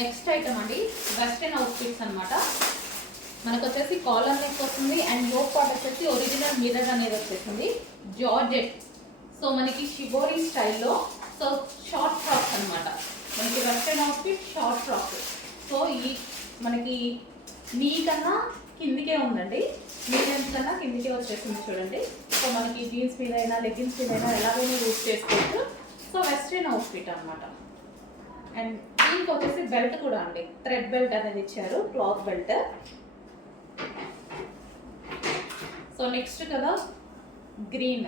Next item అండి western outfits అనమాట. మనకు వచ్చేసి కాలర్ నెక్ వస్తుంది అండ్ యోక్ పార్ట్ వచ్చేసి ఒరిజినల్ మిర్రర్ అనేది వచ్చేసింది జార్జెట్. సో మనకి షిబోరి స్టైల్లో సో షార్ట్ ఫ్రాక్స్ అనమాట. మనకి western outfit short frock. So ఈ మనకి నీ కన్నా కిందికే ఉందండి, మీడియం కన్నా కిందికే వచ్చేసింది చూడండి. సో మనకి జీన్స్ మీద అయినా లెగ్గిన్స్ మీద అయినా ఎలాగైనా యూజ్ చేసుకోవచ్చు. సో వెస్ట్రన్ అవుట్ఫిట్ అనమాట. అండ్ దీనికి వచ్చేసి బెల్ట్ కూడా అండి, థ్రెడ్ బెల్ట్ అనేది ఇచ్చారు, క్లాత్ బెల్ట్. సో నెక్స్ట్ కదా గ్రీన్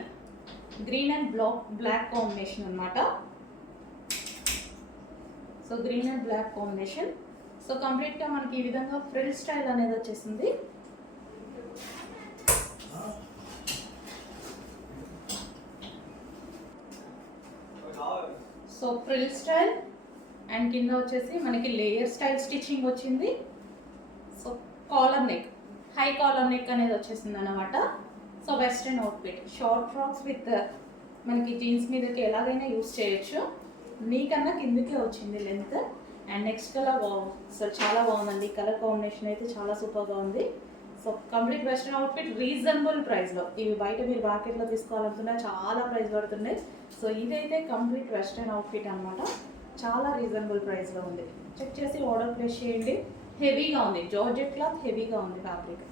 అండ్ బ్లాక్ కాంబినేషన్ అనమాట. So green and black combination. So కంప్లీట్గా మనకి ఈ విధంగా ఫ్రిల్ స్టైల్ అనేది వచ్చేసింది. సో ఫ్రిల్ స్టైల్ అండ్ కింద వచ్చేసి మనకి లేయర్ స్టైల్ స్టిచ్చింగ్ వచ్చింది. So collar neck, high collar neck అనేది వచ్చేసింది అనమాట. So western outfit short frocks with మనకి జీన్స్ మీదకి ఎలాగైనా యూస్ చేయొచ్చు. నీకన్నా కిందకే వచ్చింది length. And next colour so చాలా బాగుందండి, కలర్ కాంబినేషన్ అయితే చాలా సూపర్గా ఉంది. So complete western outfit reasonable ప్రైస్లో. ఇవి బయట మీరు మార్కెట్లో తీసుకోవాలనుకున్నా చాలా ప్రైస్ పడుతున్నాయి. సో ఇదైతే కంప్లీట్ వెస్ట్రన్ అవుట్ఫిట్ అనమాట, చాలా రీజనబుల్ ప్రైస్లో ఉంది. చెక్ చేసి ఆర్డర్ ప్లేస్ చేయండి. హెవీగా ఉంది, జార్జెట్ క్లాత్ హెవీగా ఉంది ఫ్యాబ్రిక్.